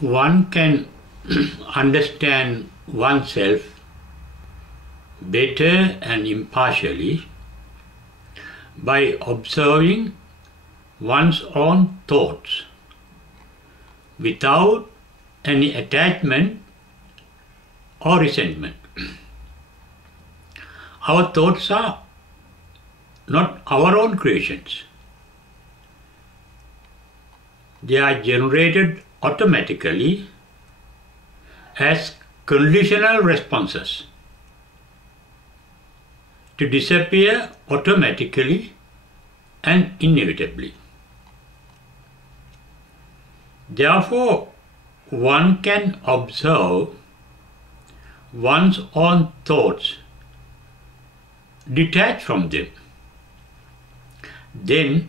One can understand oneself better and impartially by observing one's own thoughts without any attachment or resentment. Our thoughts are not our own creations. They are generated automatically as conditional responses to disappear automatically and inevitably. Therefore, one can observe one's own thoughts detached from them. Then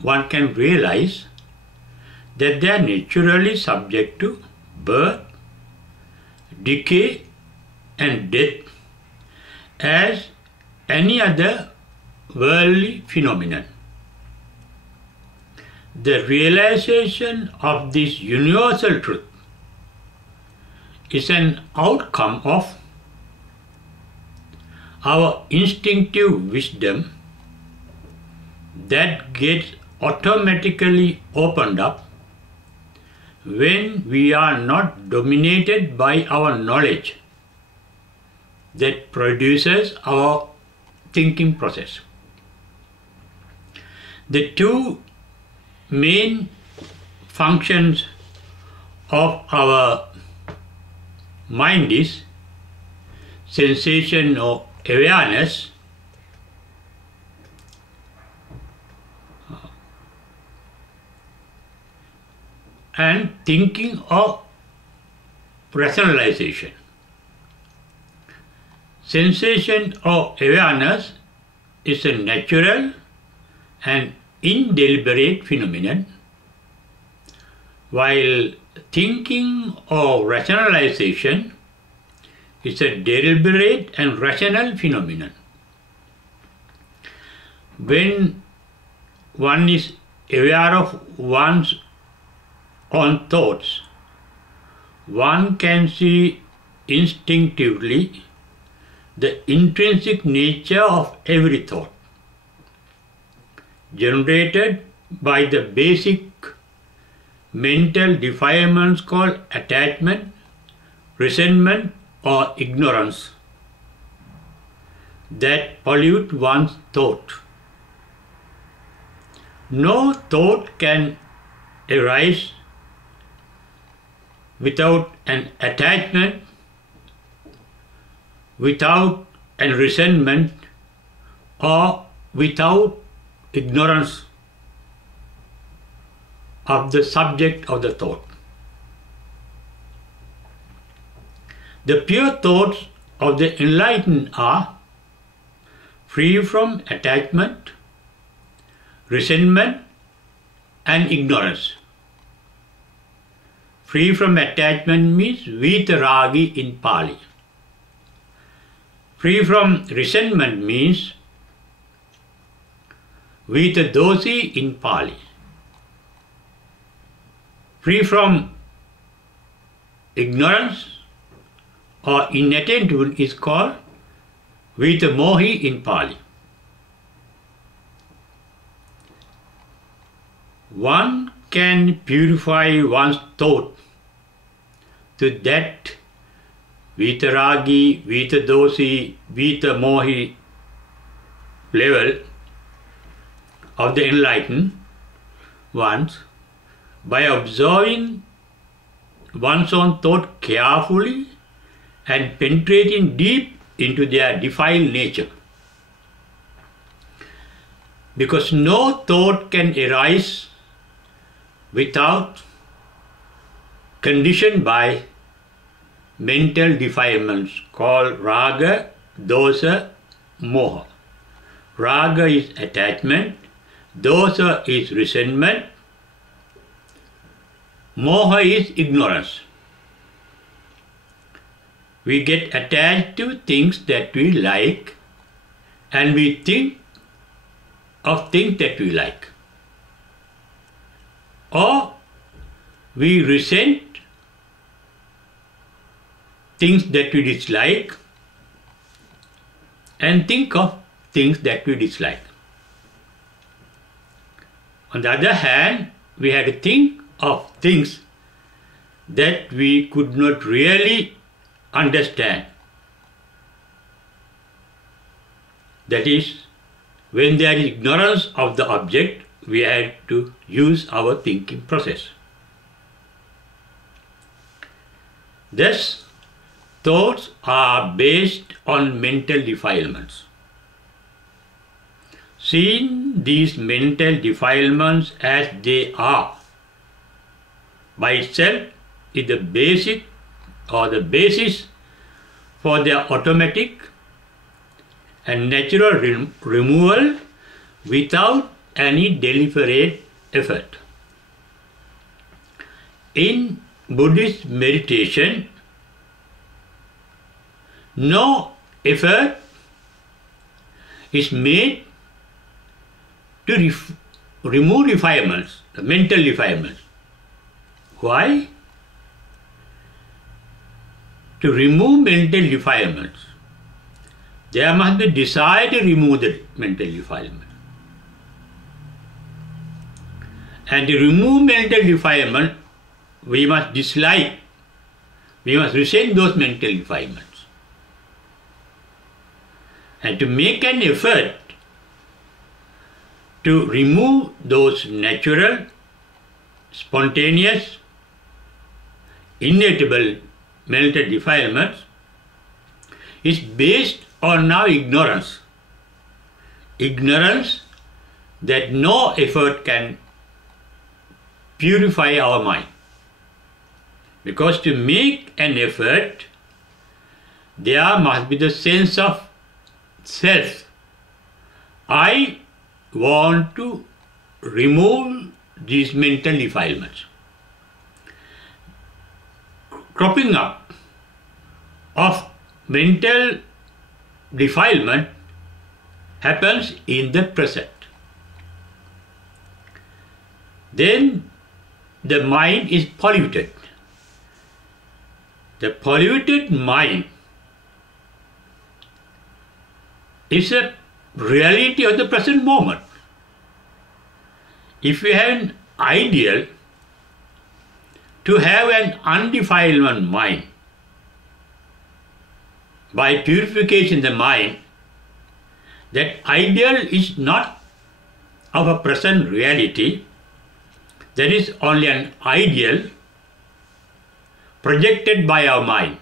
one can realize that they are naturally subject to birth, decay and death as any other worldly phenomenon. The realization of this universal truth is an outcome of our instinctive wisdom that gets automatically opened up when we are not dominated by our knowledge that produces our thinking process. The two main functions of our mind is sensation or awareness and thinking or rationalization. Sensation or awareness is a natural and indeliberate phenomenon, while thinking or rationalization is a deliberate and rational phenomenon. When one is aware of one's own thoughts, one can see instinctively the intrinsic nature of every thought, generated by the basic mental defilements called attachment, resentment or ignorance that pollute one's thought. No thought can arise without an attachment, without an resentment, or without ignorance of the subject of the thought. The pure thoughts of the enlightened are free from attachment, resentment, and ignorance. Free from attachment means vitaragi in Pali. Free from resentment means vitadosi in Pali. Free from ignorance or inattention is called vitamohi in Pali. One can purify one's thought to that vitaragi, vitadosi, vitamohi level of the enlightened ones by observing one's own thought carefully and penetrating deep into their defiled nature. Because no thought can arise without conditioned by mental defilements called raga, dosa, moha. Raga is attachment, dosa is resentment, moha is ignorance. We get attached to things that we like and we think of things that we like. Or we resent things that we dislike and think of things that we dislike. On the other hand, we had to think of things that we could not really understand. That is, when there is ignorance of the object, we had to use our thinking process. Thus, thoughts are based on mental defilements. Seeing these mental defilements as they are by itself is the basic or the basis for their automatic and natural removal without any deliberate effort. In Buddhist meditation, no effort is made to remove defilements, the mental defilements. Why? To remove mental defilements, there must be desire to remove the mental defilement. And to remove mental defilement, we must dislike, we must resent those mental defilements. And to make an effort to remove those natural, spontaneous, inevitable mental defilements is based on our ignorance. Ignorance that no effort can purify our mind. Because to make an effort, there must be the sense of self. I want to remove these mental defilements. Cropping up of mental defilement happens in the present. Then the mind is polluted. The polluted mind is a reality of the present moment. If we have an ideal to have an undefiled mind, by purification of the mind, that ideal is not of a present reality, that is only an ideal projected by our mind.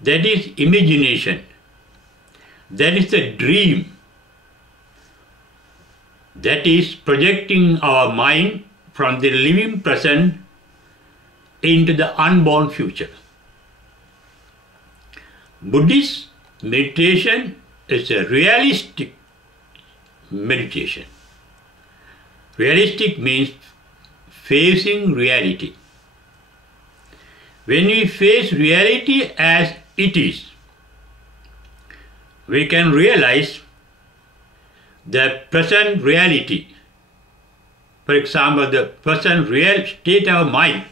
That is imagination. That is the dream. That is projecting our mind from the living present into the unborn future. Buddhist meditation is a realistic meditation. Realistic means facing reality. When we face reality as it is, we can realize the present reality. For example, the present real state of mind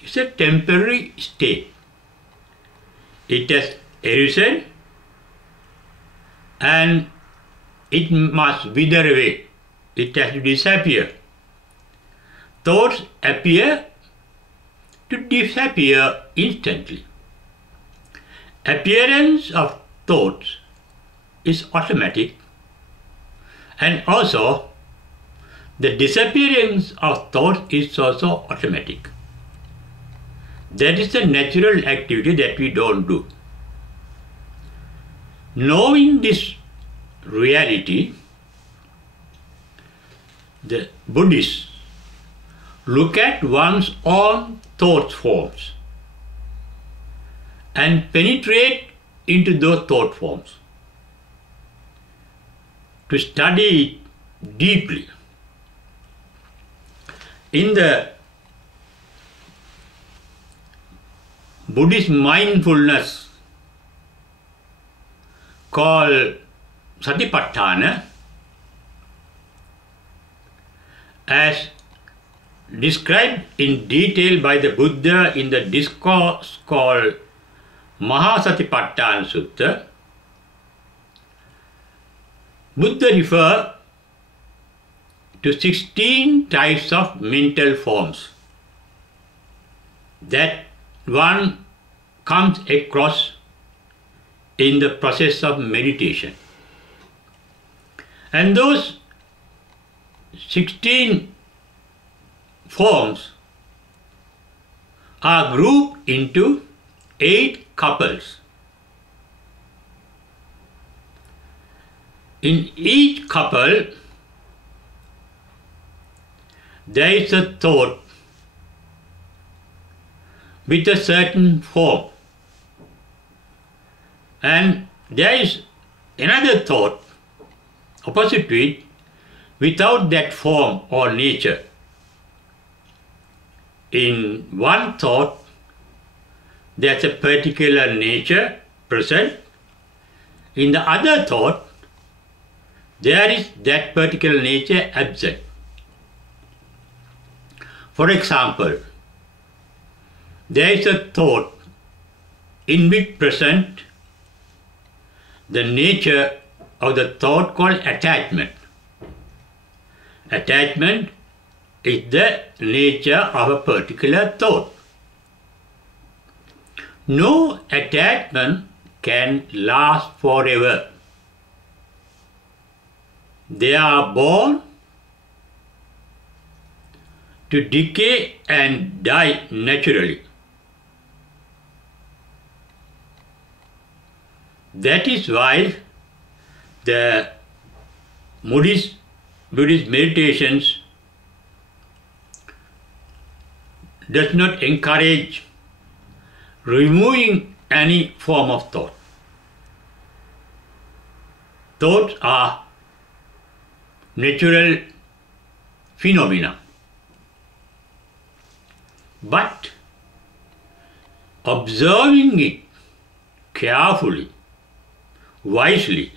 is a temporary state. It has arisen and it must wither away. It has to disappear. Thoughts appear to disappear instantly. Appearance of thoughts is automatic, and also the disappearance of thoughts is also automatic. That is the natural activity that we don't do. Knowing this reality, the Buddhists look at one's own thought forms and penetrate into those thought forms to study it deeply. In the Buddhist mindfulness called Satipatthana, as described in detail by the Buddha in the discourse called Mahasatipatthana Sutta, Buddha referred to 16 types of mental forms that one comes across in the process of meditation. And those 16 forms are grouped into 8 couples. In each couple, there is a thought with a certain form, and there is another thought opposite to it without that form or nature. In one thought, there is a particular nature present. In the other thought, there is that particular nature absent. For example, there is a thought in which present the nature of the thought called attachment. Attachment is the nature of a particular thought. No attachment can last forever. They are born to decay and die naturally. That is why the Buddhist meditations does not encourage removing any form of thought. Thoughts are natural phenomena. But observing it carefully, wisely,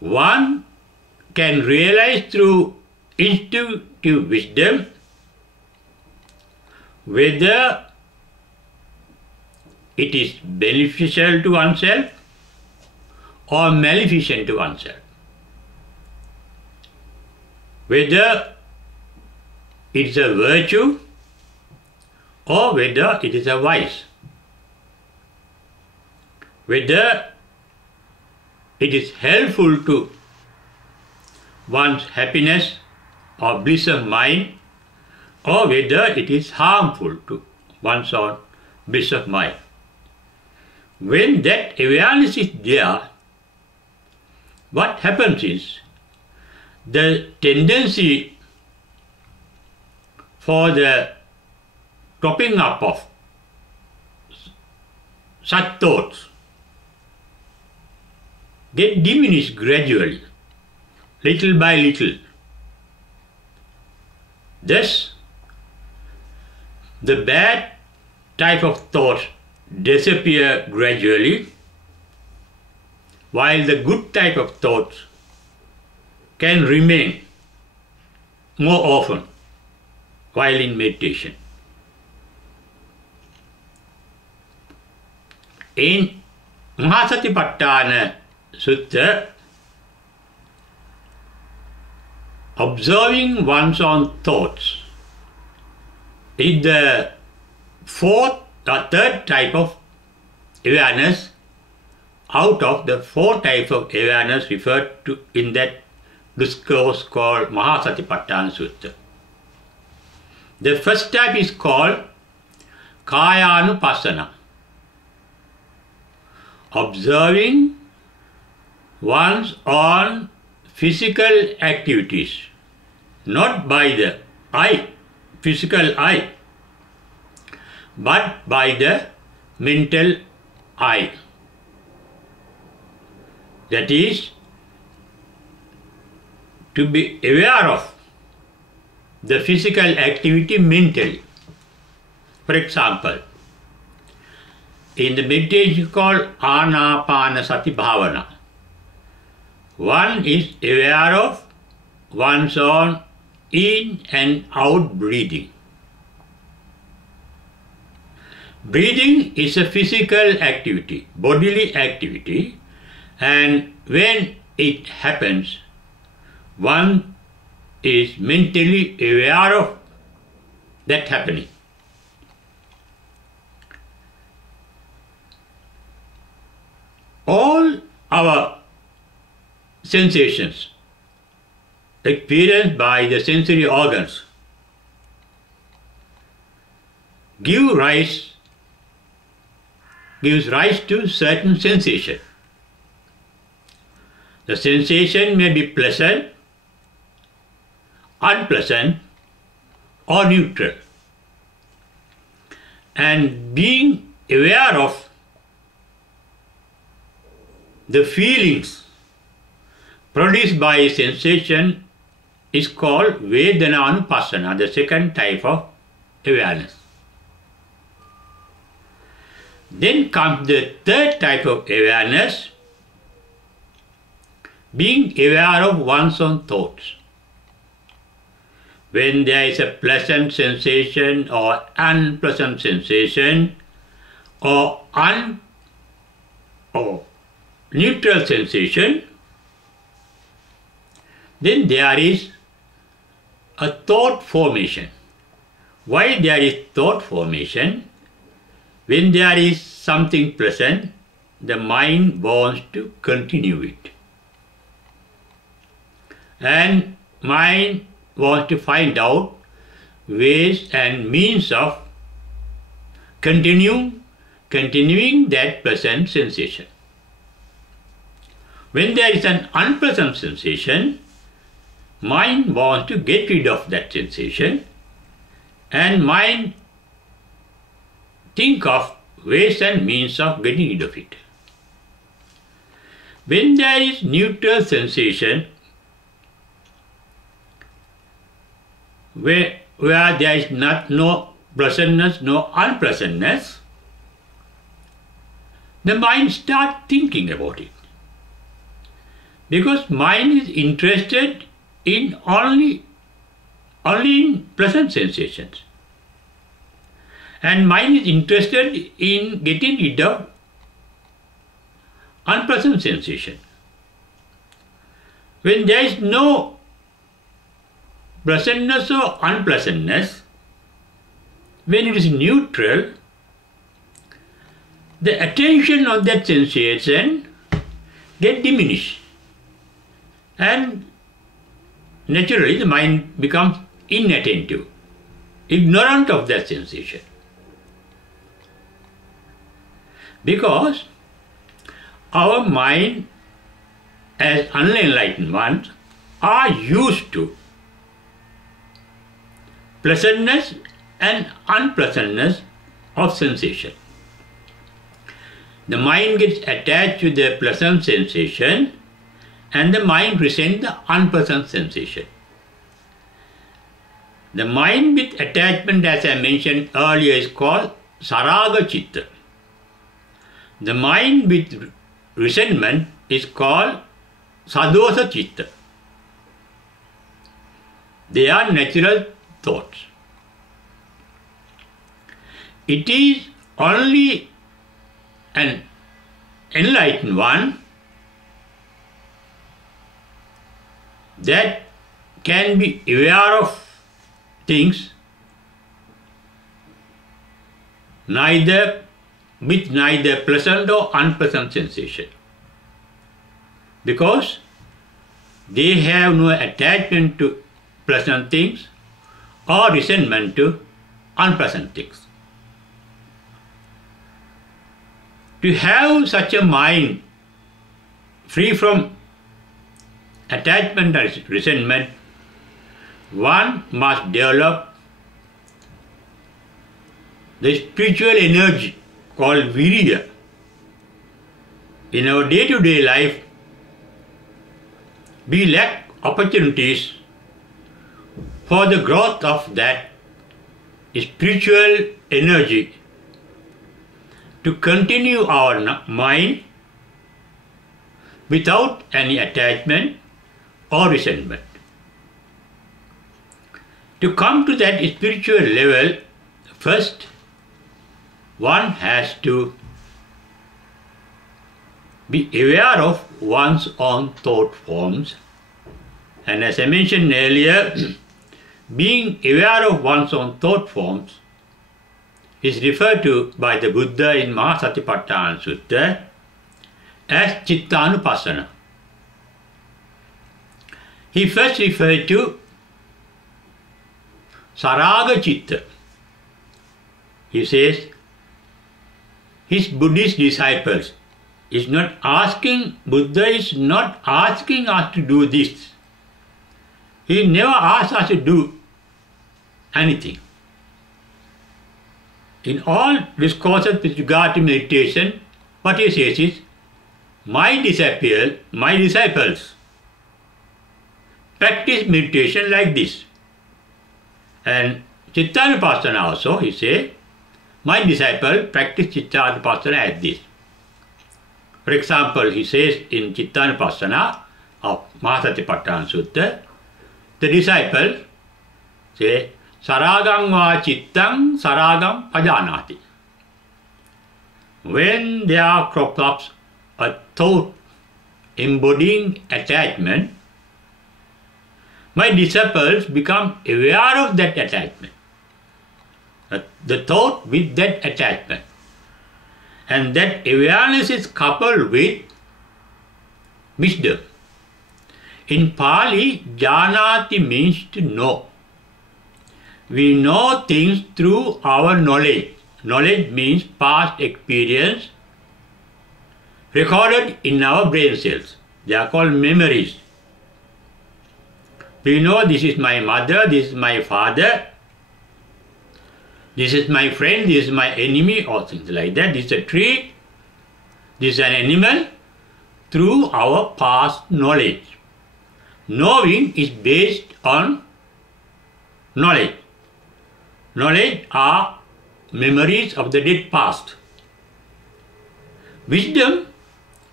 one can realize through intuitive wisdom whether it is beneficial to oneself or maleficent to oneself, whether it is a virtue or whether it is a vice, whether it is helpful to one's happiness or bliss of mind, or whether it is harmful to one's own bliss of mind. When that awareness is there, what happens is the tendency for the cropping up of such thoughts get diminished gradually, little by little. Thus, the bad type of thoughts disappear gradually, while the good type of thoughts can remain more often while in meditation. In Mahasatipatthana Sutta, observing one's own thoughts is the third type of awareness out of the 4 types of awareness referred to in that discourse called Mahasatipatthana Sutta. The first type is called Kayanupassana, observing one's own physical activities, not by the physical eye, but by the mental eye. That is, to be aware of the physical activity mentally. For example, in the meditation called Anapanasati Bhavana, one is aware of one's own in and out breathing. Breathing is a physical activity, bodily activity, and when it happens, one is mentally aware of that happening. All our sensations experienced by the sensory organs gives rise to certain sensation. The sensation may be pleasant, unpleasant, or neutral. And being aware of the feelings produced by sensation is called Vedananupassana, the second type of awareness. Then comes the third type of awareness, being aware of one's own thoughts. When there is a pleasant sensation or unpleasant sensation or neutral sensation, then there is a thought formation. Why there is thought formation? When there is something pleasant, the mind wants to continue it. And mind wants to find out ways and means of continuing that pleasant sensation. When there is an unpleasant sensation, mind wants to get rid of that sensation, and mind think of ways and means of getting rid of it. When there is neutral sensation, where there is no pleasantness, no unpleasantness, the mind starts thinking about it. Because mind is interested in only in pleasant sensations. And mind is interested in getting rid of unpleasant sensation. When there is no pleasantness or unpleasantness, when it is neutral, the attention on that sensation gets diminished. And naturally the mind becomes inattentive, ignorant of that sensation. Because our mind as unenlightened ones are used to pleasantness and unpleasantness of sensation. The mind gets attached to the pleasant sensation and the mind resents the unpleasant sensation. The mind with attachment, as I mentioned earlier, is called Saraga Chitta. The mind with resentment is called Sadosa Chitta. They are natural thoughts. It is only an enlightened one that can be aware of things with neither pleasant or unpleasant sensation, because they have no attachment to pleasant things or resentment to unpleasant things. To have such a mind free from attachment and resentment, one must develop the spiritual energy called virya. In our day-to-day life, we lack opportunities for the growth of that spiritual energy to continue our mind without any attachment or resentment. To come to that spiritual level, first one has to be aware of one's own thought forms. And as I mentioned earlier, being aware of one's own thought forms is referred to by the Buddha in Mahasatipatthana Sutta as Chittanupassana. He first referred to Saraga Chitta. He says his Buddhist disciples Buddha is not asking us to do this. He never asks us to do anything. In all discourses with regard to meditation, what he says is, my disciples practice meditation like this. And Chittanupassana also, he says, my disciple practice Chittanupassana as this. For example, he says in Chittanupassana of Mahasatipatthana Sutta, the disciple say, Saragam va chittam saragam pajanati. When there crops up a thought embodying attachment, my disciples become aware of that attachment, the thought with that attachment. And that awareness is coupled with wisdom. In Pali, janati means to know. We know things through our knowledge. Knowledge means past experience recorded in our brain cells. They are called memories. We know this is my mother, this is my father, this is my friend, this is my enemy, or things like that. This is a tree, this is an animal, through our past knowledge. Knowing is based on knowledge. Knowledge are memories of the dead past. Wisdom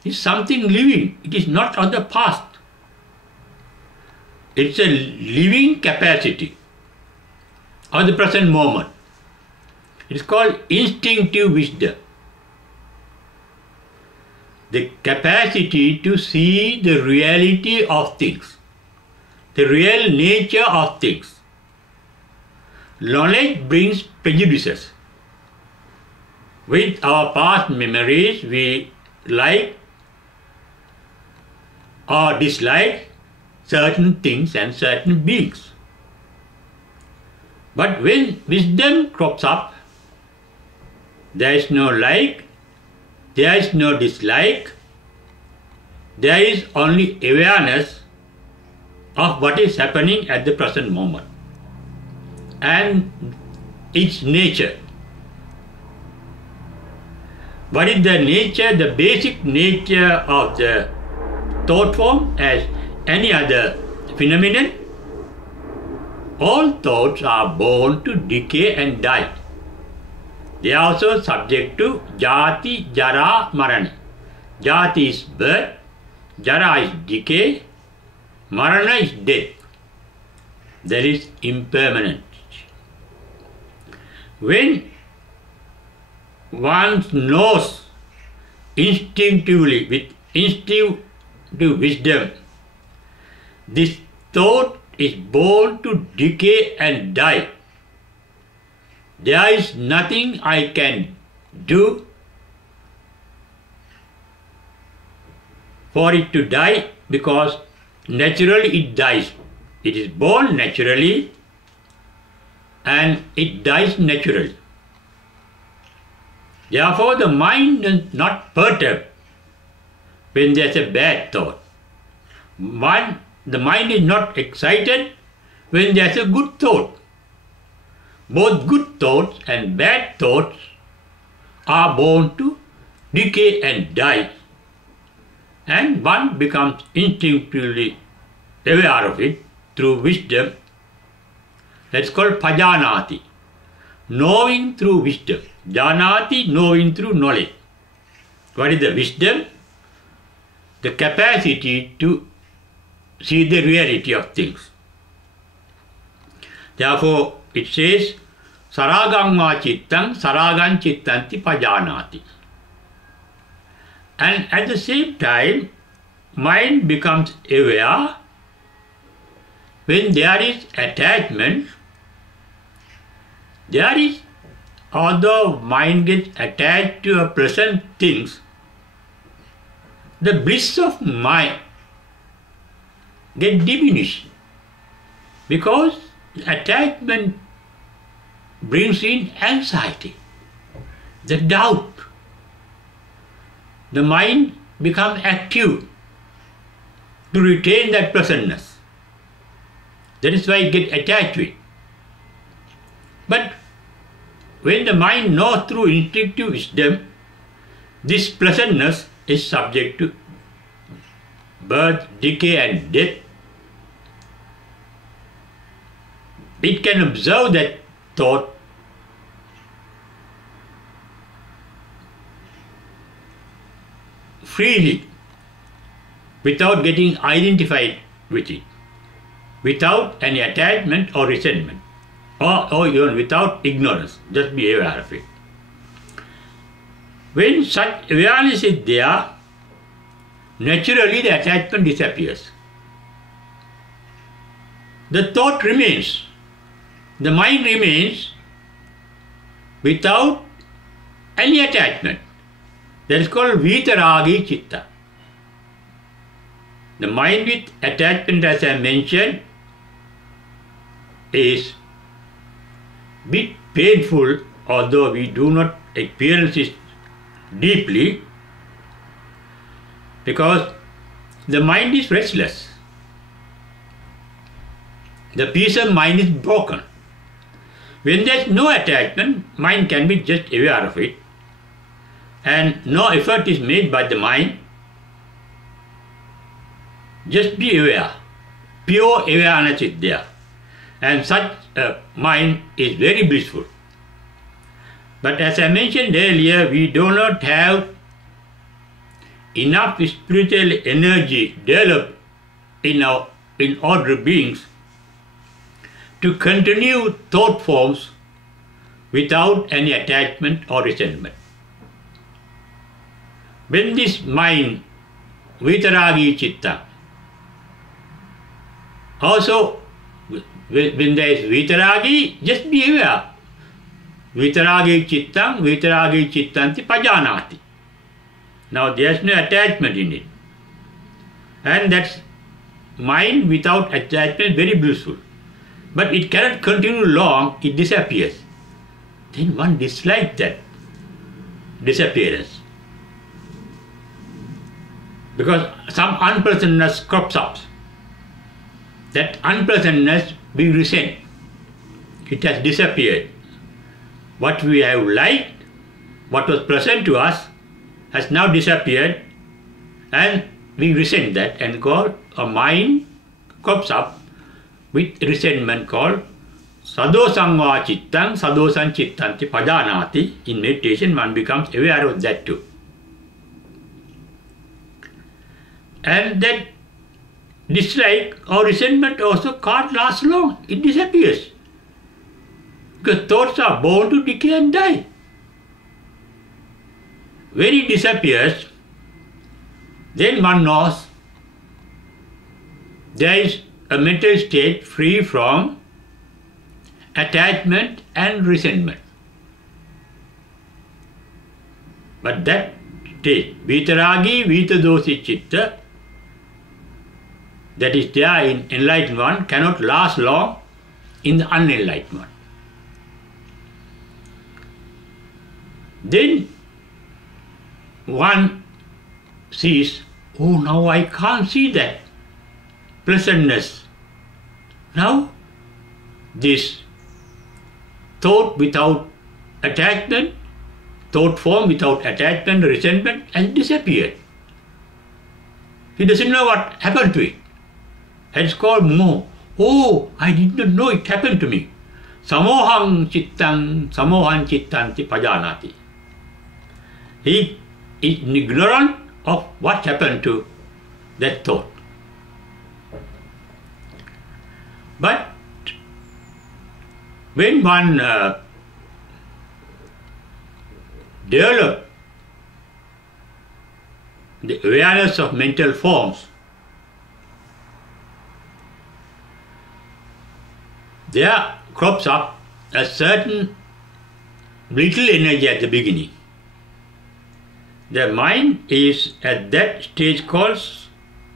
is something living. It is not of the past. It's a living capacity of the present moment. It's called instinctive wisdom. The capacity to see the reality of things, the real nature of things. Knowledge brings prejudices. With our past memories, we like or dislike certain things and certain beings. But when wisdom crops up, there is no like, there is no dislike, there is only awareness of what is happening at the present moment and its nature. What is the nature, the basic nature of the thought form as any other phenomenon? All thoughts are born to decay and die. They are also subject to jati, jara, marana. Jati is birth, jara is decay, marana is death. That is impermanent. When one knows instinctively, with instinctive wisdom, this thought is born to decay and die. There is nothing I can do for it to die, because naturally it dies. It is born naturally and it dies naturally. Therefore, the mind is not perturbed when there is a bad thought. The mind is not excited when there is a good thought. Both good thoughts and bad thoughts are born to decay and die, and one becomes instinctively aware of it through wisdom. That's called pajanati, knowing through wisdom. Janati, knowing through knowledge. What is the wisdom? The capacity to see the reality of things. Therefore, it says, Saragam va chittam, saragam chittanti pajanati. And at the same time, mind becomes aware when there is attachment. There is, although mind gets attached to a present things, the bliss of mind get diminished because attachment brings in anxiety, the doubt. The mind becomes active to retain that pleasantness. That is why it gets attached to it. But when the mind knows through instinctive wisdom, this pleasantness is subject to birth, decay and death, it can observe that thought freely without getting identified with it, without any attachment or resentment, or even without ignorance. Just be aware of it. When such awareness is there, naturally the attachment disappears. The thought remains, the mind remains without any attachment. That is called vitaragi chitta. The mind with attachment, as I mentioned, is a bit painful, although we do not experience it deeply, because the mind is restless. The peace of mind is broken. When there is no attachment, mind can be just aware of it, and no effort is made by the mind. Just be aware. Pure awareness is there. And such a mind is very blissful. But as I mentioned earlier, we do not have enough spiritual energy developed in ordinary beings to continue thought forms without any attachment or resentment. When this mind, vitaragi chitta, also when there is vitaragi, just be aware. Vitaragi chittam, vitaragi chittanti pajanati. Now there is no attachment in it. And that's mind without attachment, very blissful. But it cannot continue long, it disappears. Then one dislikes that disappearance, because some unpleasantness crops up. That unpleasantness we resent. It has disappeared. What we have liked, what was pleasant to us, has now disappeared, and we resent that, and call a mind crops up with resentment called sadosam va chittam, sadosam chittanti pajanati. In meditation one becomes aware of that too. And that dislike or resentment also can't last long. It disappears. Because thoughts are born to decay and die. When it disappears, then one knows there is a mental state free from attachment and resentment. But that state, vitaragi, vitadosi chitta, that is there in enlightened one, cannot last long in the unenlightened one. Then one sees, oh, now I can't see that pleasantness. Now this thought without attachment, thought form without attachment, resentment has disappeared. He doesn't know what happened to it. And it's called moha. Oh, I did not know it happened to me. Samoham chittanti pajanati. He is ignorant of what happened to that thought. But when one develops the awareness of mental forms, there crops up a certain little energy at the beginning. The mind is at that stage called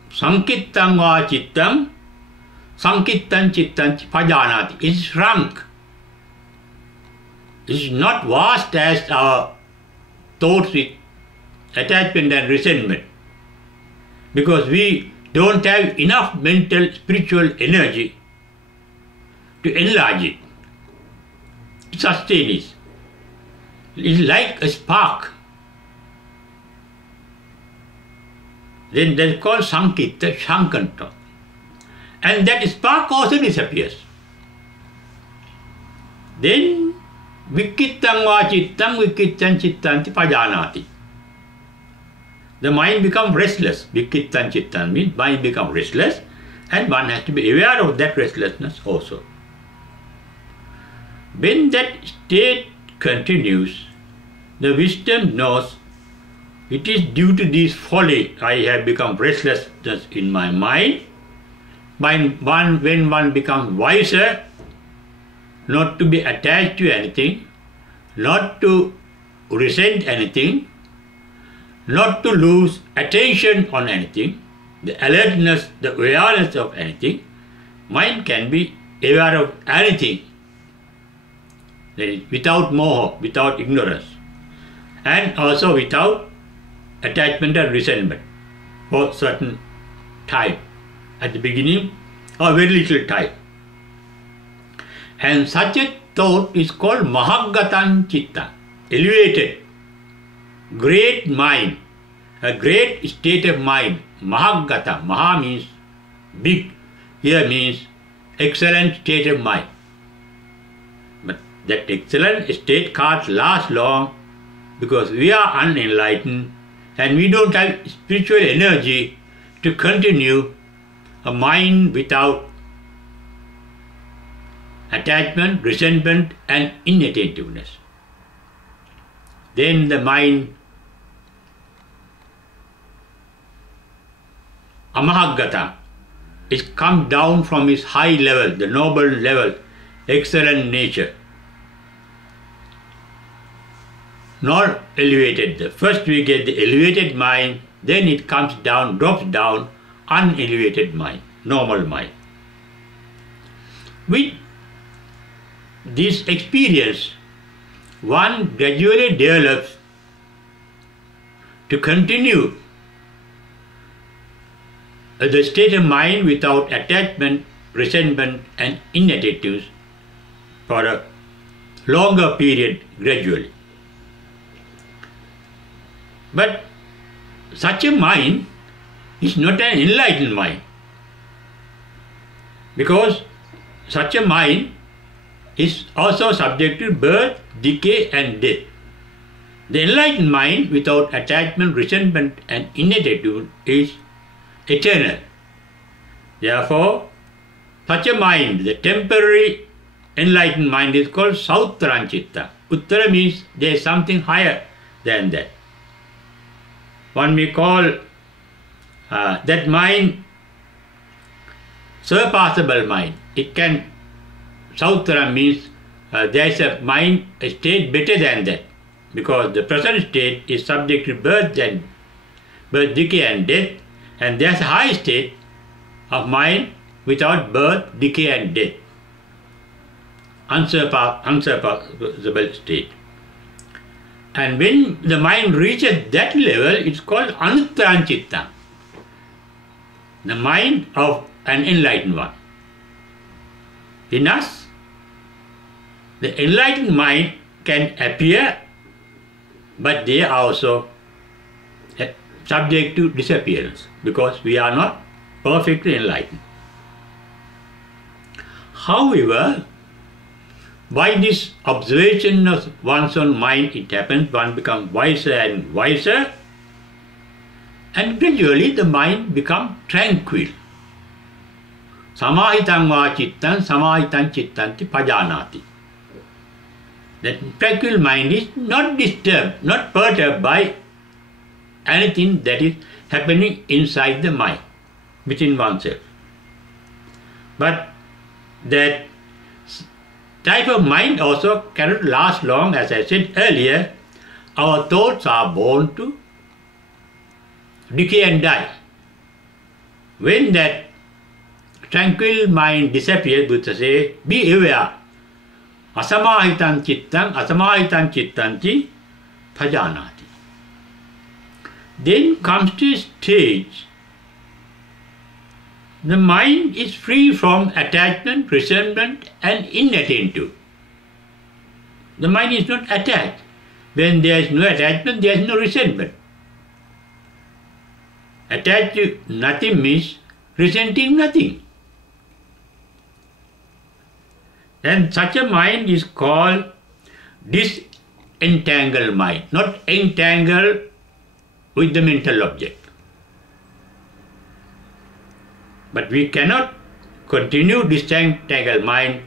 Sankittam va Chittam, Sankittam Chittam Pajanati. It is shrunk. It is not vast as our thoughts with attachment and resentment, because we don't have enough mental spiritual energy to enlarge it, to sustain it. It is like a spark. Then that is called Sankitta, Shankanta. And that spark also disappears. Then Vikittam va Chittam, Vikittam Chittanti Pajanati. The mind becomes restless. Vikittam Chittam means mind becomes restless, and one has to be aware of that restlessness also. When that state continues, the wisdom knows it is due to this folly I have become restlessness in my mind. When one becomes wiser, not to be attached to anything, not to resent anything, not to lose attention on anything, the alertness, the awareness of anything, mind can be aware of anything, that is, without moha, without ignorance, and also without attachment and resentment for certain time, at the beginning or very little time. And such a thought is called Mahagatan Chitta, elevated, great mind, a great state of mind. Mahagata, Maha means big, here means excellent state of mind. But that excellent state can't last long, because we are unenlightened and we don't have spiritual energy to continue a mind without attachment, resentment and inattentiveness. Then the mind Amahagata, it comes down from its high level, the noble level, excellent nature. Not elevated. First we get the elevated mind, then it comes down, drops down, unelevated mind, normal mind. With this experience, one gradually develops to continue the state of mind without attachment, resentment and inattentiveness for a longer period gradually. But such a mind is not an enlightened mind, because such a mind is also subject to birth, decay and death. The enlightened mind without attachment, resentment and inattitude is eternal. Therefore, such a mind, the temporary enlightened mind, is called Sauttaranchitta. Uttara means there is something higher than that. One may call that mind surpassable mind. It can, Sauttara means there is a mind, a state better than that, because the present state is subject to birth, decay and death, and there is a high state of mind without birth, decay and death, unsurpassable state. And when the mind reaches that level, it's called Anuttaranchitta, the mind of an enlightened one. In us, the enlightened mind can appear, but they are also subject to disappearance, because we are not perfectly enlightened. However, by this observation of one's own mind, it happens, one becomes wiser and wiser, and gradually the mind becomes tranquil. Samahitam va chittam, samahitam chittanti pajanati. That tranquil mind is not disturbed, not perturbed by anything that is happening inside the mind, within oneself. But that type of mind also cannot last long. As I said earlier, our thoughts are born to decay and die. When that tranquil mind disappears, Buddha says, be aware. Asamahitam chittanti bhajanati. Then comes to a stage, the mind is free from attachment, resentment and inattentive. The mind is not attached. When there is no attachment, there is no resentment. Attached to nothing means resenting nothing. And such a mind is called disentangled mind, not entangled with the mental object. But we cannot continue disentangled mind.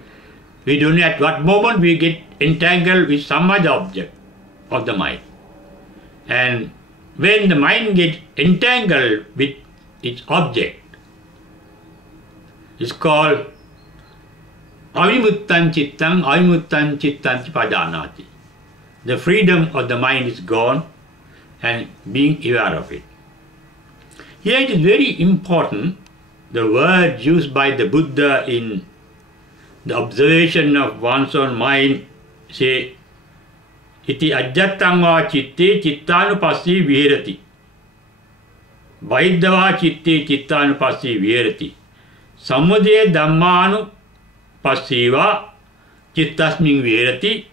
We don't know at what moment we get entangled with some other object of the mind. And when the mind gets entangled with its object, it's called avimuttam chittanti bhajanati. The freedom of the mind is gone and being aware of it. Here it is very important, the word used by the Buddha in the observation of one's own mind, say, iti ajjattang va chitte chittanupassī vihirati. Vaiddhava chitte chittanupassī vihirati. Samudaya dhammanupassīva chittasmiṃ vihirati.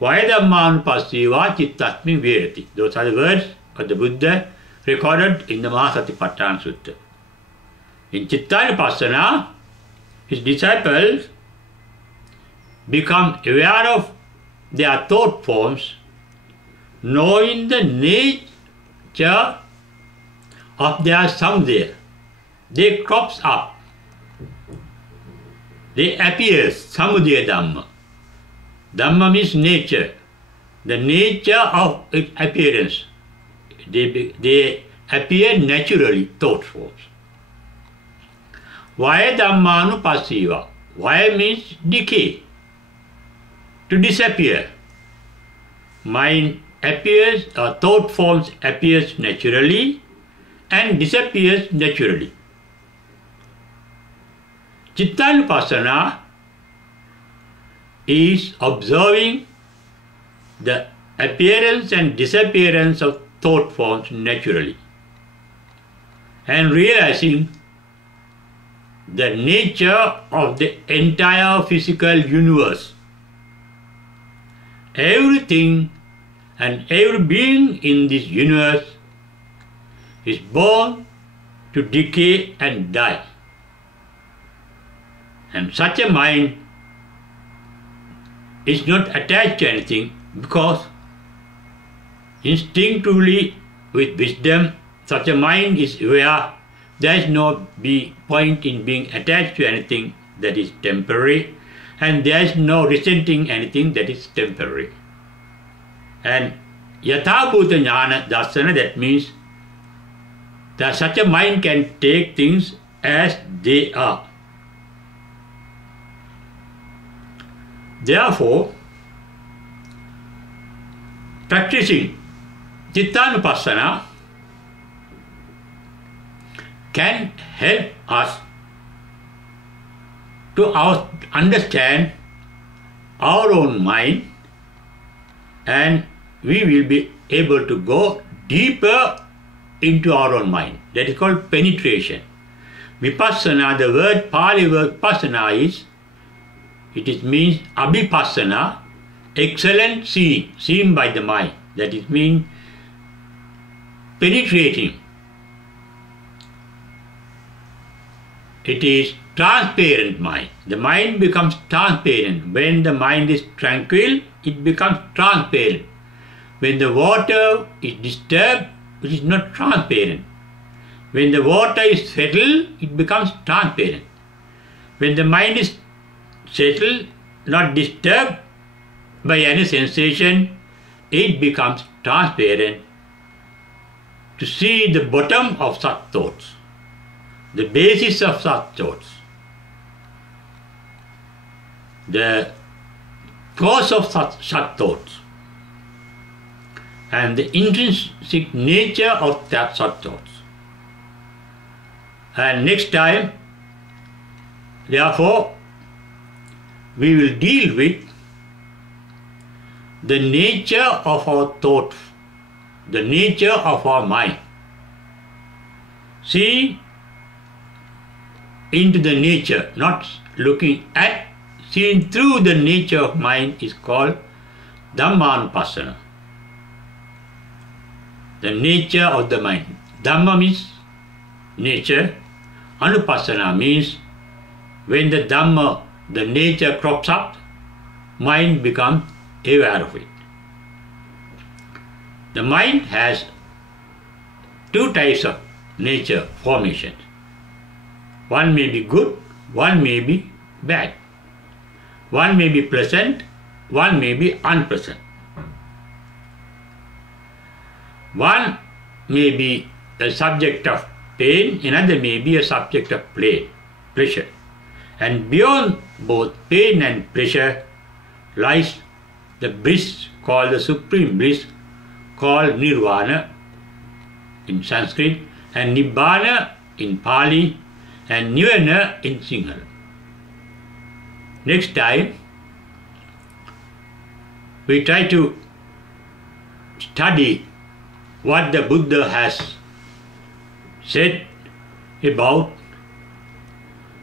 Vaidhammanupassīva chittasmiṃ vihirati. Those are the words of the Buddha recorded in the Mahasatipatthana Sutta. In Chittanupassana, his disciples become aware of their thought forms, knowing the nature of their samudaya. They crops up. They appear, samudaya dhamma. Dhamma means nature. The nature of its appearance. They appear naturally, thought forms. Vaya dhammanupassīva. Vaya means decay, to disappear. Mind appears, or thought forms appears naturally and disappears naturally. Chittanupassana is observing the appearance and disappearance of thought forms naturally and realizing the nature of the entire physical universe. Everything and every being in this universe is born to decay and die. And such a mind is not attached to anything because instinctively, with wisdom, such a mind is aware there is no point in being attached to anything that is temporary, and there is no resenting anything that is temporary. And yathabhuta jnana darsana, that means that such a mind can take things as they are. Therefore, practicing Chittanupassana can help us to understand our own mind, and we will be able to go deeper into our own mind. That is called penetration. Vipassana, the word Pali word Vipassana means Abhipassana, excellent seeing, seen by the mind. That is means penetrating. It is transparent mind. The mind becomes transparent. When the mind is tranquil, it becomes transparent. When the water is disturbed, it is not transparent. When the water is settled, it becomes transparent. When the mind is settled, not disturbed, by any sensation, it becomes transparent to see the bottom of such thoughts, the basis of such thoughts, the cause of such thoughts, and the intrinsic nature of such thoughts. And next time, therefore, we will deal with the nature of our thoughts, the nature of our mind. See into the nature, not looking at, seeing through the nature of mind is called Dhammanupassana. The nature of the mind. Dhamma means nature. Anupassana means when the Dhamma, the nature crops up, mind becomes aware of it. The mind has two types of nature formations. One may be good, one may be bad. One may be pleasant, one may be unpleasant. One may be a subject of pain, another may be a subject of pleasure. And beyond both pain and pleasure lies the bliss called the supreme bliss, called Nirvana in Sanskrit, and Nibbana in Pali, and Nirvana in Sinhala. Next time, we try to study what the Buddha has said about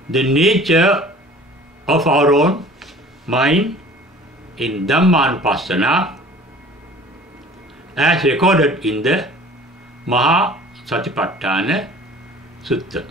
the nature of our own mind in Dhammanupassana as recorded in the Maha Satipatthana Sutta.